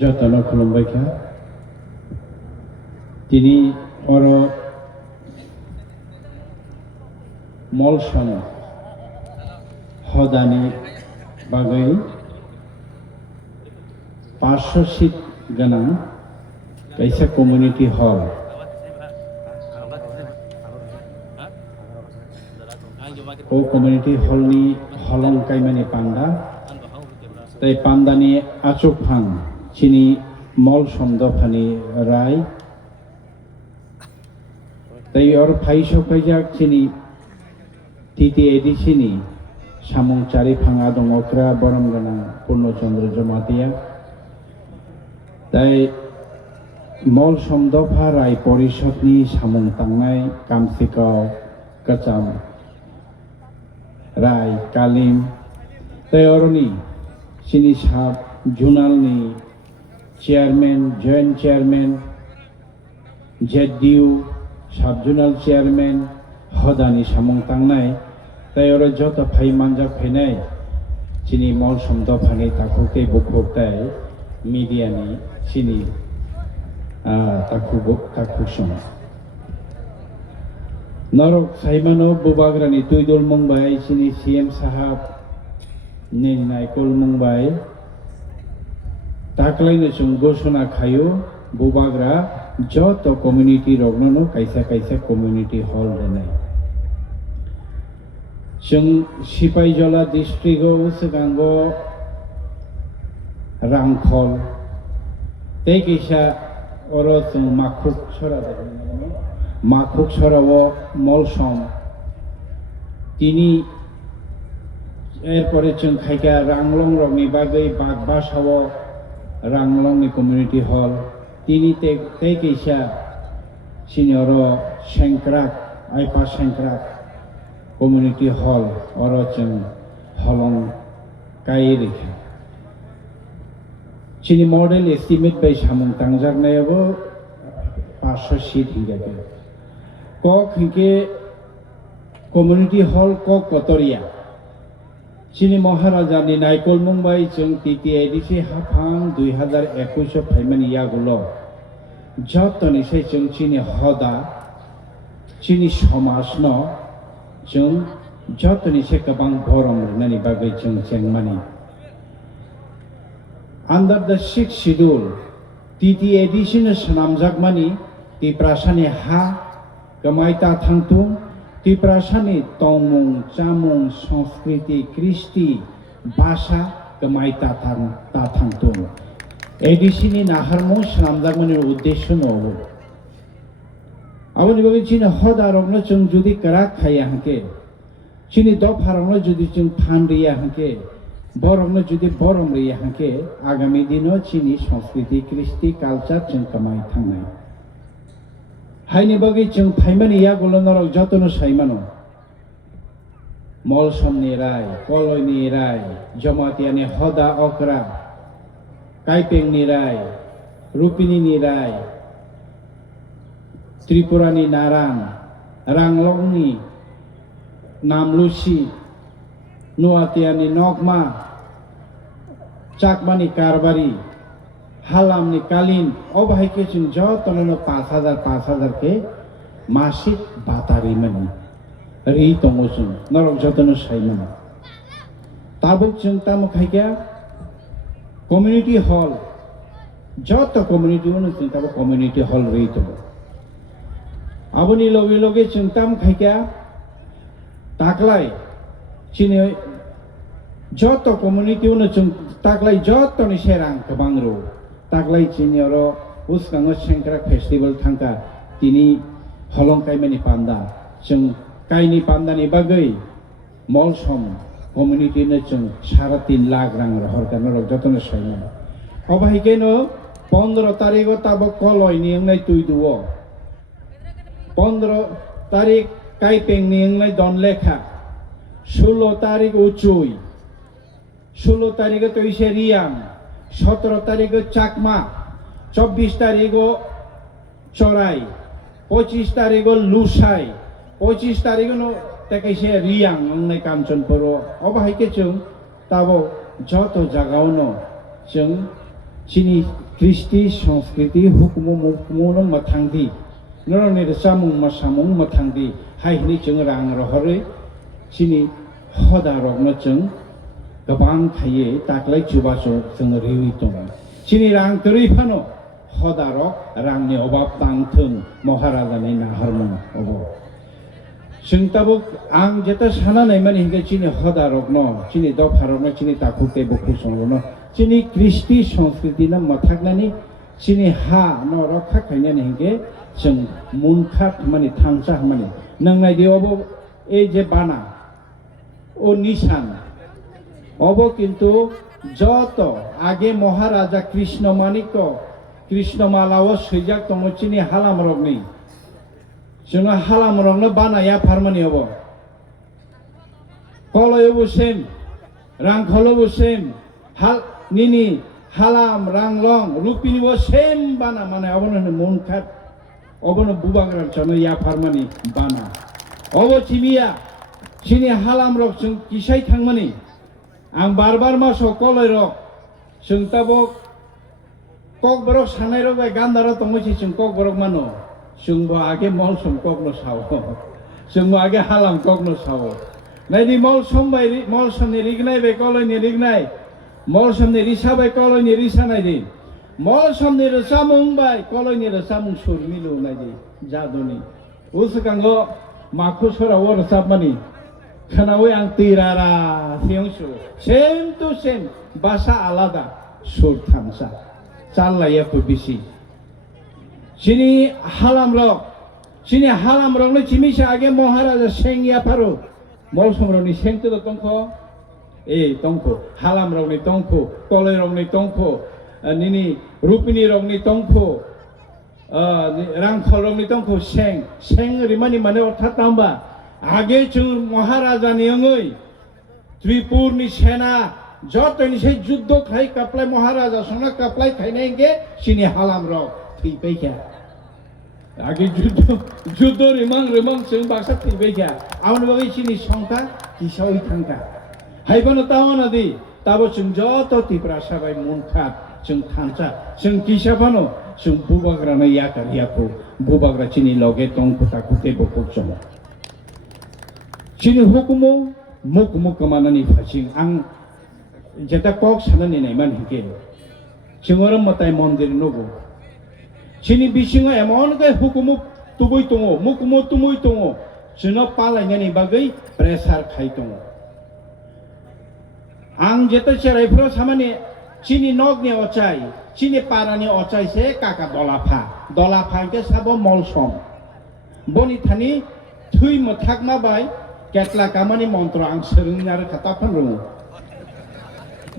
যতন খুলুমবাयखा তিনি or মলসন হদানি বাगै 500 seat गोनां kaisa community hall o community hall ni holong kaimani panda tai pandani achukphang chini mol somdofani rai tai or phaisok kaijak chini titi edisini samung chari phanga dongokra borom gana purnochandra jamatia tai mol somdofa rai porishotni samung tangnai kamsikau kacham rai kalim tai oroni chini sab junalni chairman joint chairman ZDU sub junal chairman hodani samung tangnai tai oro joto phai manjak phainai chini mol somdofani takhoke bukhok tai media ni chini takhuk soma norok saimano bubagrani tuidol mungbai chini CM sahab Naikol Mumbai taklaino chung goshona khayo bubagra joto community rognono kaisa community hall denai chung Sipaijola district o usugango rangkhol tei kaisa oro chung makhuk chora o molsom tini এরপরে চং খাইকা রাংলং রংনি বাগৈ বাগবাসাও রাংলংনি community hall তিনি তে কেইসা senior সেংক্রাক আইপা সেংক্রাক community hall অর চং হলং কাই রেখা চিনি মডেল এস্টিমেট বাই সামুং তাংজাকনাयाबो 500 সিট হিগাকে কক হিকে কমিউনিটি হল কক কতরিয়া Chini Maharaja ni Naikol Mumbai chung titi edisi hafang 2021 phaimani yagulo jotoni sei chung chini hoda chini somajno chung jotoni se kabang borom nani bagai chung chengmani under the 6th schedule titi edition sanamjakmani ti prasani ha kamaita thangtung Tiprasani tongmung chamung সংস্কৃতি কৃষ্টি ভাষা কমাইতা thangtung edisini naharmo sanamjakmanir uddesho no aboni bagai chini hodarogno chung jodi karak khaya hanke chini dopharogno jodi chung phanriya hanke borogno jodi borom riya hanke agami dino chini সংস্কৃতি কৃষ্টি culture chung kamai thangnai haini bagai chung phaimani yagulo norok jotono saimano mol somni rai koloi ni rai jomatiani hoda okra kaipeng ni rai rupini ni rai tripura ni narang ranglong ni namlusi nuatiani nokma chakmani karbari halam ni kalin obhai ke chung jotono 5000 ke masik batari mani ri tongo chung norok jotono saimani tabuk chung tamo khaikya community hall joto community ono chung tabo community hall ri tongo aboni loge chung tam khaikya taklai chini joto community ono chung taklai joto ni serang kabangro taklai chini oro uskango senkrak festival thangka tini holong kaimani panda chung kaini panda ni bagai molsom community ne chung 3.5 lakh rang horkan rok jotono saimano obai keno 15 tarikh tabo koloi ni ngai tuiduo 15 tarikh kaipeng ni ngai don lekha 16 tarikh uchui 16 tarikh toise riang 17 তারিখ চাকমা 24 তারিখ চড়াই 25 তারিখ লুসাই 25 তারিখ তেকাইছে রিয়াং নংনাই কাঞ্চনপুর অবাহাইকে চুং তাবো যত জাগাওনো जों chini Kristi Sanskriti hukumu mukumu mathangdi Norone samung masamung mathangdi hai hini chung rang rohore chini hoda rokno chung gabang khaye taklai chubaso chung riwi tong chini rang turi phano hoda rok rang ni obab tang thung Maharaja ni naharmung obo Singtabuk ang jeta sana naimani hingga chini hoda rokno chini do pharokno chini takute boku songno chini Kristi Sanskriti na mathagnani chini ha no rokha khainani hingge chung munkhat mani thangsa mani nangnai de obo ei je bana o nishan obo kintu joto age Maharaja Krishna Maniko Krishna Malao swijak tongo chini halam rokni Suna halam rokno bana ya pharmani obo koloyobo sem rang kholobo sem hal nini halam ranglong rupini bo sem bana mane obono munkhat obono bubagram chano ya pharmani bana obo chimiya chini halam rok chung kisai thangmani ang barbar ma sokoloi rok chung tabok kok borok sanai rok bai gandaro tongochi chung kok borok mano chung bo age mol som kok no sawo chung bo age halam kok no sawo naidi mol som bai mol som ni rignai bai koloi ni rignai mol som ni risa bai koloi ni risa naidi mol som ni rasa mung bai koloi ni rasa mung surmilu naidi jaduni uskango maku sora wor sapmani khanawe ang tirara thiongsu same to same basa alada sur thamsa chalaya ko bisi sini halam rok no chimisa age Maharaja sengya paro mol som rok ni seng to tongkho tongkho halam rok ni tongkho toloi rok ni tongkho nini rupini rok ni tongkho rangkhol rok ni tongkho seng rimani mane orthat tamba আগে chung Maharaja ni angoi Tripur ni sena jotoni sei juddho khai kaplai Maharaja sona kaplai khainenge sini halam rok thipei kya age juddho rimang chung baksa thipei kya amon bagai sini songka kisoi thangka haibano tawona di tabo chung joto tiprasa bai munkhat chung thansa chung kisabano chung bubagra na yakar yaku bubagra chini loge tong kuta kute bokok chomo Sini hukumu mukumu kemanani fasing ang jeta kok sana ni naiman hike singoram matai mandir nogo sini bisinga emon ke hukumu tubui tongo mukumu tumui tongo sino palai ngani bagai pressure khai tongo ang jeta cherai pro samane sini nog ni ochai sini parani ochai se kaka dolapha ke sabo molsom boni thani thui mothak na bai ketla kamani mantra ang serengnar kata panrung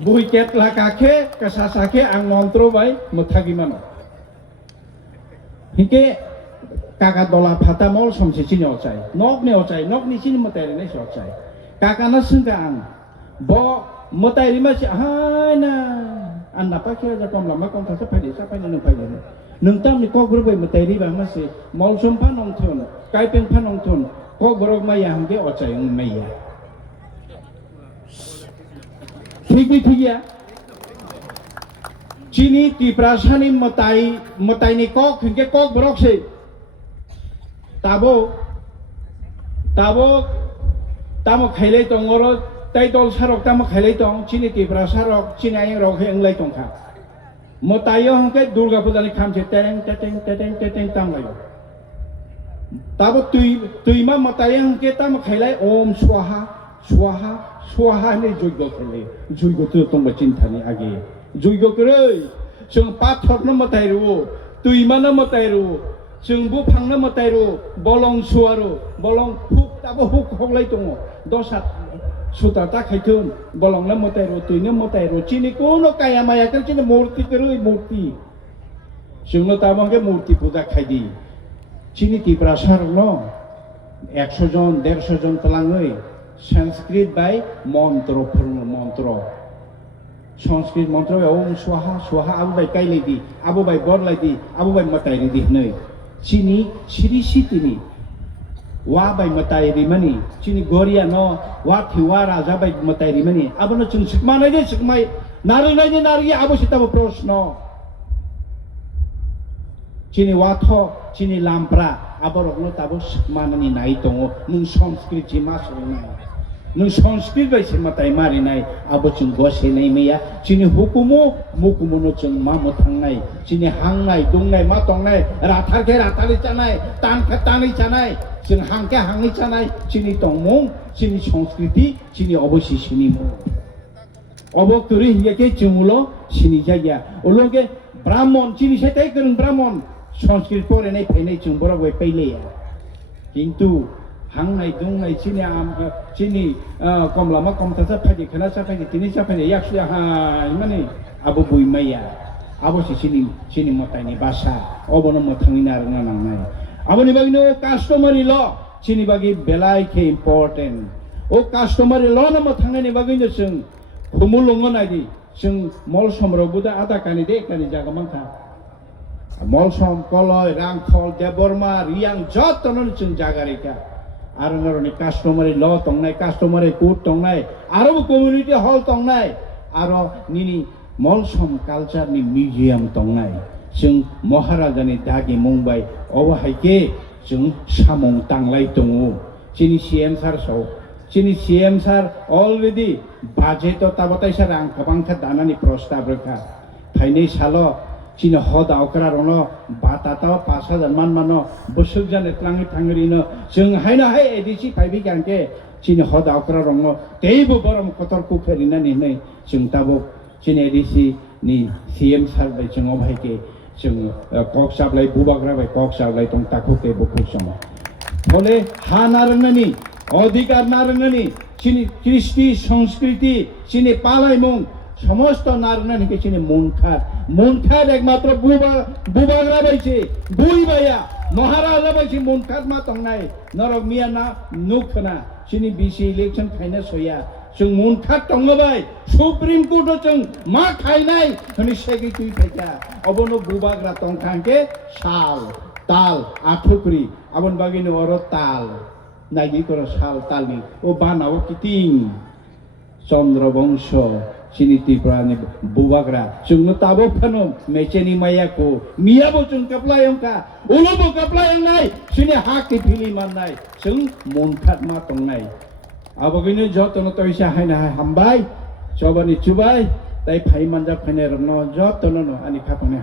bui ketla kake kasasake ang mantra bai muthagi mano hike kaka dola phata mol somse chini ochai nok ni chini motai ne ochai kaka na sungka ang bo motai rima si na anda pakhe ja kom lama kom thasa phai sa phai nung phai ne nung tam ni ko gru bai motai ri ba ma se mol som phanong thon kai peng phanong thon kok borok maya hangge ochai ung maya ঠিক ya chini ki prasani matai ni kok hingge kok borok se tabo tamo khailai tongoro tai tol sarok tamo khailai tong chini ki prasarok chini ayang rok henglai tongkha matai yo hangge durga puja ni khamse teteng tam layo tabo tuima matayang kita makhailai om swaha ni joiggo khale joiggo tu tongba chintani age joiggo krei chung pathor na matairu tuima na matairu chung bu phang na matairu bolong suaro bolong huk tabo huk hoglai tongo dosat sutata khaithun bolong na matairu tuina matairu chini kono kaya maya kan chini murti krei murti chung tabo ke murti puja khaidi chini ti prasar no 100 জন 150 জন talangoi sanskrit bai mantra sanskrit mantra om swaha abu bai kai ledi abu bai bor ledi abu bai matai ledi nei chini sitini wa bai matai rimani chini goria no wa thiwa raja bai matai rimani abu no chung sikma nai de sikmai nari abu sita prashno chini watho chini lampra aborokno tabo manani nai tongo nung সংস্কৃতি masro nai nung সংস্কৃতি bai sema tai mari nai abo chung gose nai meya chini hukumu mukumu no chung mamo thangnai chini hangnai dungnai ma tongnai rathar ke rathari chanai tan kha tani chanai chung hangke hangni chanai chini tongmung chini সংস্কৃতি chini obosi chini mo obo kuri hingke chungulo chini jaya ologe ব্রাহ্মণ চিনি সেটাই করেন ব্রাহ্মণ সংস্কৃত পরে নাই ফেনে চুম্বরা বই পেলে কিন্তু হাংনাই দুংনাই চিনি কমলামা কমতাসা ফাইদে খানাসা ফাইদে তিনি সাফাইদে একশো হাই মানে আবো বই মাইয়া আবসি চিনি মতাইনি বাসা অবন মথাংনি না রঙা নাংনাই আবনি বাগিনো কাস্টমারি ল চিনি বাগি বেলাই খে ইম্পর্টেন্ট ও কাস্টমারি ল না মথাংনি বাগিনো जों খুমুলঙ্গ নাগি जों मल समरावबो आदा कानि दे कानि जागा मांखा मल सम कलय रांखल देबरमा रियां जतन जों जागारिका आरो नरनि कास्टमारि ल तंनाय कास्टमारि कुट तंनाय आरो कम्युनिटी हल तंनाय आरो निनि मल सम कालचारनि मिउजियाम तंनाय जों महाराजानि दागि मुंबाय अबहायके जों सामं तांलाय दङ चिनि सीएम सार सौ chini CM sar already budget to tabatai sar ang kabangkha danani prostab rekha thainei salo chini hoda okra rono batata 5000 man mano busuk jane tlangi thangri no जों haina hai edisi phaibi ganke chini hoda okra rono teibo borom kotor ku ferina ni nei जों tabo chini edisi ni CM sar bai जों obhaike जों kok sablai bubagra bai kok sablai tong takhuke bukuk sama bole hanarnani অধিকার নারনানি চিনি কৃষ্টি সংস্কৃতি চিনি পালাইমুং সমস্ত নারনানিকে চিনি মনখার একমাত্র বুবাগরা বাইছে বুই বাইয়া মহারাজা বাইছে মনখার মা তংনাই নরক মিয়া না নুখনা চিনি বিসি ইলেকশন খাইনা সয়া जों মনখার তংবাই সুপ্রিম কোর্ট जों मा খাইনাই হনি সেগি তুই থাকা অবন বুবাগরা তংখানকে শাল তাল আঠুকরি আবন বাগিনো অর তাল নাগি করা শাল তালনি ও বানাও কিতিং চন্দ্রবংশ চিনি ত্রিপুরানি বুবাগরা जों তাবো ফানো মেচেনি মায়াকো মিয়াবো जों কাপলায়ংকা উলবো কাপলায়ংনাই চিনি হাকি ফিলি মাননাই जों মনখাত মা তংনাই আবগিনো যতন তইসা হাইনা হামবাই সবানি চুবাই তাই ফাই মানজা ফাইনে রন যতন আনি খাপনে